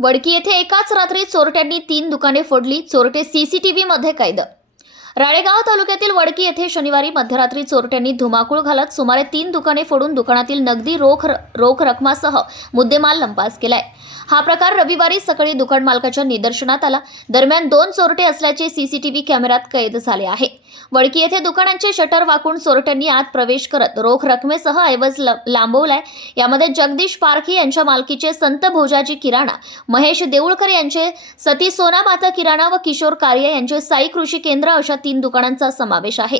वडकी येथे एकाच रात्री चोरट्यांनी तीन दुकाने फोडली. चोरटे सीसीटीव्ही मध्ये कैद. राळेगाव तालुक्यातील वडकी येथे शनिवारी मध्यरात्री चोरट्यांनी धुमाकूळ घालत सुमारे तीन दुकाने फोडून दुकानातील नगदी रोख रोख रकमासह मुद्देमाल लंपास केलाय. हा प्रकार रविवारी सकाळी दुकान मालकाच्या निदर्शनात आला. दरम्यान दोन चोरटे असल्याचे सीसीटीव्ही कॅमेऱ्यात कैद झाले आहे. वडकी येथे दुकानांचे शटर वाकून चोरट्यांनी आत प्रवेश करत रोख रकमेसह ऐवज ल- लांबवलाय. यामध्ये जगदीश पारखी यांच्या मालकीचे संत भोजाजी किराणा महेश देऊळकर यांचे सती सोना माता किराणा व किशोर कार्य यांचे साई कृषी केंद्र अशा तीन दुकानांचा समावेश आहे.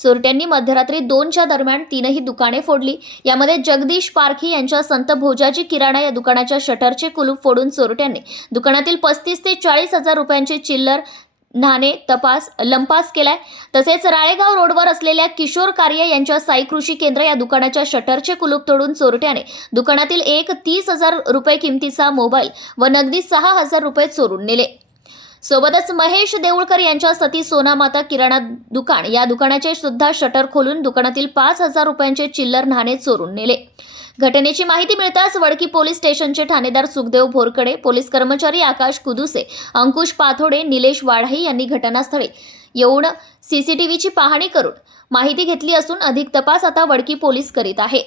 चोरट्यांनी मध्यरात्री दोनच्या दरम्यान तीनही दुकाने फोडली. यामध्ये जगदीश पारखी यांच्या संत भोजाजी किराणा या दुकानाच्या शटरचे कुलूप फोडून चोरट्यांनी दुकानातील पस्तीस ते चाळीस हजार रुपयांचे चिल्लर नाणे तपास लंपास केलाय. तसेच राळेगाव रोडवर असलेल्या किशोर कार्य यांच्या साई कृषी केंद्र या दुकानाच्या शटरचे कुलूप तोडून चोरट्याने दुकानातील एक तीस हजार रुपये किमतीचा मोबाईल व नगदी सहा हजार रुपये चोरून नेले. सोबतच महेश देऊळकर यांच्या सती सोनामाता किराणा दुकान या दुकानाचे सुद्धा शटर खोलून दुकानातील पाच हजार रुपयांचे चिल्लर नाणे चोरून नेले. घटनेची माहिती मिळताच वडकी पोलीस स्टेशनचे ठाणेदार सुखदेव भोरकडे पोलीस कर्मचारी आकाश कुदुसे अंकुश पाथोडे निलेश वाढाई यांनी घटनास्थळी येऊन सीसीटीव्हीची पाहणी करून माहिती घेतली असून अधिक तपास आता वडकी पोलीस करीत आहे.